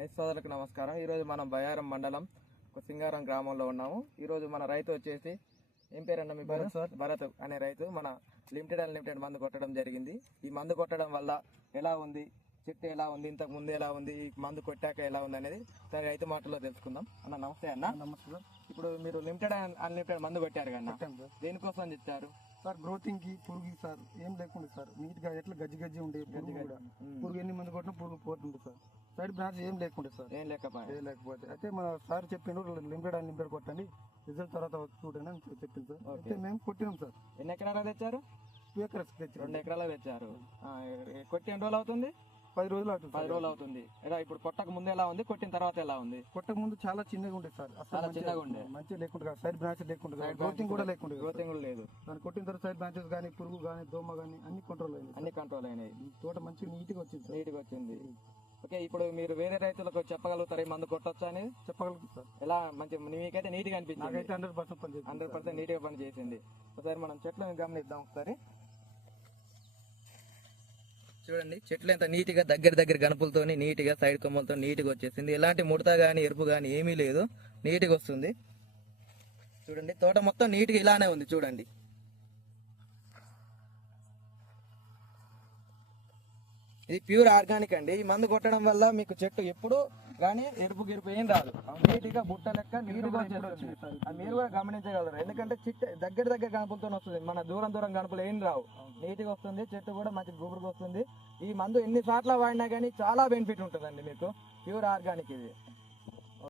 రైతు సోదరులకు నమస్కారం. ఈరోజు మనం బయారం మండలం సింగారం గ్రామంలో ఉన్నాము. ఈరోజు మన రైతు వచ్చేసి ఏం పేరన్నా మీ పేరు? భరత్ అనే రైతు మన లిమిటెడ్ అన్లిమిటెడ్ మందు కొట్టడం జరిగింది. ఈ మందు కొట్టడం వల్ల ఎలా ఉంది, చెట్టు ఎలా ఉంది, ఇంతకు ముందు ఎలా ఉంది, ఈ మందు కొట్టాక ఎలా ఉంది అనేది రైతు మాటల్లో తెలుసుకుందాం. అన్న నమస్తే. అన్న నమస్తే. ఇప్పుడు మీరు లిమిటెడ్ అన్లిమిటెడ్ మందు కొట్టారు కన్నా, దేనికోసం చెప్తారు సార్? గ్రోతింగ్ కి, పురుగు సార్ ఏం లేకుండా సార్, నీట్ గా ఎట్లా గజ్జి ఉండే పురుగు ఎన్ని మంది కొట్టినా పురుగు పోతుంది సార్. సైడ్ బ్రాంచ్ ఏం లేకుండా సార్, ఏం లేకపోతే అయితే మన సార్ చెప్పిండు లిమిటెడ్ అన్లిమిటెడ్ కొట్టండి, రిజల్ట్ తర్వాత చూడండి అని చెప్పింది సార్. అయితే మేము కొట్టినాం సార్. ఎన్ని ఎకరాలు తెచ్చారు? 2 ఎకరాలు తెచ్చారు. 2 ఎకరాలు తెచ్చారు. కొట్టి ఎన్ని రోజులు అవుతుంది? 10 రోజులు అవుతుంది. 10 రోజులు అవుతుంది. ఇప్పుడు కొట్టక ముందు ఎలా ఉంది, కొట్టిన తర్వాత ఎలా ఉంది? కొట్టక ముందు చాలా చిన్నగా ఉండే సార్, చాలా చిన్నగా ఉండే, మంచిగా లేకుండా, సైడ్ బ్రాంచ్ లేకుండా, గ్రోతింగ్ కూడా లేకుండా, గ్రోతింగ్ లేదు. దాన్ని కొట్టిన తర్వాత సైడ్ బ్రాంచెస్ కానీ, పురుగు కానీ, దోమ కానీ అన్ని కంట్రోల్ అయినాయి. తోట మంచిగా నీట్గా వచ్చింది. ఓకే, ఇప్పుడు మీరు వేరే రైతులకు చెప్పగలుగుతారు ఈ మందు కొట్టొచ్చా అని? చెప్పగలుగుతారు సార్. ఎలా మంచి మీకైతే నీట్గా అనిపించింది? నాకైతే 100% నీట్గా పని చేసింది. ఒకసారి మనం చెట్లను గమనిద్దాం. ఒకసారి చూడండి, చెట్లు ఎంత నీట్గా దగ్గర గణపులతో నీట్గా సైడ్ కొమ్మలతో నీట్గా వచ్చేసింది. ఎలాంటి ముడత కానీ ఎరుపు కానీ ఏమీ లేదు, నీట్గా వస్తుంది. చూడండి, తోట మొత్తం నీట్గా ఇలానే ఉంది. చూడండి, ఇది ప్యూర్ ఆర్గానిక్ అండి. ఈ మందు కొట్టడం వల్ల మీకు చెట్టు ఎప్పుడు కానీ ఎరుపు ఏం రాదు, నీట్గా బుట్ట లెక్క నీట్గా వచ్చేస్తుంది. అది మీరు కూడా గమనించగలరు, ఎందుకంటే చెట్టు దగ్గర గణపులతో వస్తుంది. మన దూరం గణపులు ఏం రావు, నీట్గా వస్తుంది. చెట్టు కూడా మంచి గుబురుగా వస్తుంది. ఈ మందు ఎన్ని సార్లు వాడినా కానీ చాలా బెనిఫిట్ ఉంటుందండి మీకు. ప్యూర్ ఆర్గానిక్ ఇది.